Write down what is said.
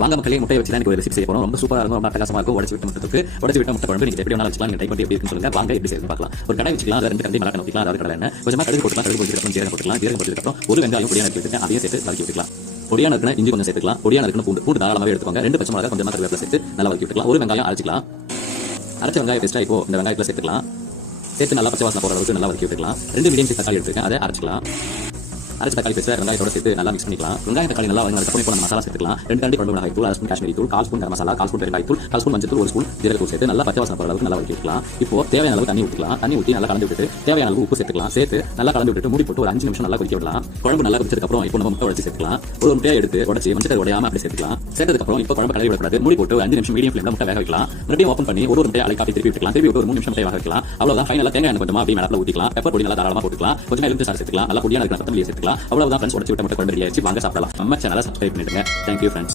வாங்க மக்களே, முட்டையை வச்சு தான் ஒரு ரெசிபி செய்ய போறோம். ரொம்ப சூப்பரா இருக்கும், ரொம்ப அட்டகாசமா இருக்கும். உடைச்சு விட்ட முட்டை குழம்பு நீங்க எப்படி வேணாலும் வச்சுக்கலாம். நீங்க ட்ரை பண்ணி எப்படி இருக்குன்னு சொல்லுங்க. வாங்க எப்படி செய்யணும் பார்க்கலாம். ஒரு கடாய் வச்சுக்கலாம், அதுல 2 கரண்டி மிளகாய் ஊத்திக்கலாம், அதாவது கடலை எண்ணெய் கொஞ்சமா கடுகு போட்டுக்கலாம். கடுகு போட்டுட்டு ஜீரகம் போட்டுக்கலாம். ஜீரகம் போட்டுட்டு அப்புறம் ஒரு வெங்காயம் பொடியா நறுக்கி வச்சிருக்கேன், அதையும் சேர்த்து வதக்கி விட்டுக்கலாம். பொடியா நறுக்கின இஞ்சி கொஞ்சம் சேர்த்துக்கலாம். பொடியா நறுக்கின பூண்டு தாராளமாவே எடுத்துக்கோங்க. 2 பச்சை மிளகாய் கொஞ்சமா கருவேப்பிலை சேர்த்து நல்லா வதக்கி விட்டுக்கலாம். ஒரு வெங்காயம் அரைச்சிக்கலாம். அரைச்ச வெங்காயம் பேஸ்டா இப்போ இந்த வெங்காயத்துல சேர்த்துக்கலாம். சேர்த்து நல்லா பச்சை வாசனை போற அளவுக்கு நல்லா வதக்கி விட்டுக்கலாம். 2 மீடியம் சைஸ் தக்காளி எடுத்துக்கேன், அதை அரைச்சிக்கலாம். அரைச்ச தக்காளி பேஸ்ட் வெங்காயத்தோட சேர்த்து நல்லா மிக்ஸ் பண்ணிக்கலாம். வெங்காயம் தக்காளி நல்லா வதங்கினதுக்கு இப்போ நம்ம மசாலா சேர்த்துக்கலாம். 2 கரண்டி குழம்பு மிளகாய் தூள், 1 ஸ்பூன் காஷ்மீரி தூள், 1/4 ஸ்பூன் கரம் மசாலா, 1/4 ஸ்பூன் பெருங்காய தூள், 1/4 ஸ்பூன் மஞ்சள் தூள், 1 ஸ்பூன் ஜீரக தூள் சேர்த்து நல்லா பச்சை வாசனை போற அளவுக்கு நல்லா வதக்கி விட்டுக்கலாம். இப்போ தேவையான அளவு தண்ணி ஊற்றிக்கலாம். தண்ணி ஊற்றி நல்லா கலந்து விட்டு தேவையான அளவு உப்பு சேர்த்துக்கலாம். சேர்த்து நல்லா கலந்து விட்டு மூடி போட்டு ஒரு 5 நிமிஷம் நல்லா கொதிக்க விடலாம். குழம்பு நல்லா கொதிச்சதுக்கு அப்புறம் இப்போ நம்ம முட்டை உடைச்சு சேர்த்துக்கலாம். ஒரு முட்டையை எடுத்து உடைச்சு மஞ்சள் உடையாம அப்படி சேர்த்துக்கலாம். சேர்த்ததுக்கு அப்புறம் இப்போ குழம்பு கலரி விடக்கூடாது. மூடி போட்டு 5 நிமிஷம் மீடியம் ஃப்ளேம்ல முட்டை வேக வைக்கலாம். மறுபடியும் ஓப்பன் பண்ணி ஒரு முட்டையை அலைக்காட்டி திருப்பி விட்டுக்கலாம். திருப்பி விட்டு ஒரு 3 நிமிஷம் முட்டை வேக வைக்கலாம். அவ்வளவுதான். ஃபைனலா தேங்காய் எண்ணெய் கொஞ்சமா அப்படியே மேல ஊத்திக்கலாம். பெப்பர் பொடி நல்லா தாராளமா போட்டுக்கலாம். கொஞ்சமா எலுமிச்சை சாறு சேர்த்துக்கலாம். நல்லா பொடியா இருக்கிற கொத்தமல்லி சேர்த்துக்கலாம். அவ்வளவுதான் ஃப்ரெண்ட்ஸ், உடைச்சு விட்ட முட்டை குழம்பு ரெடி ஆயிடுச்சு. வாங்க சாப்பிடலாம். நம்ம சேனலை சப்ஸ்கிரைப் பண்ணிடுங்க. Thank you friends.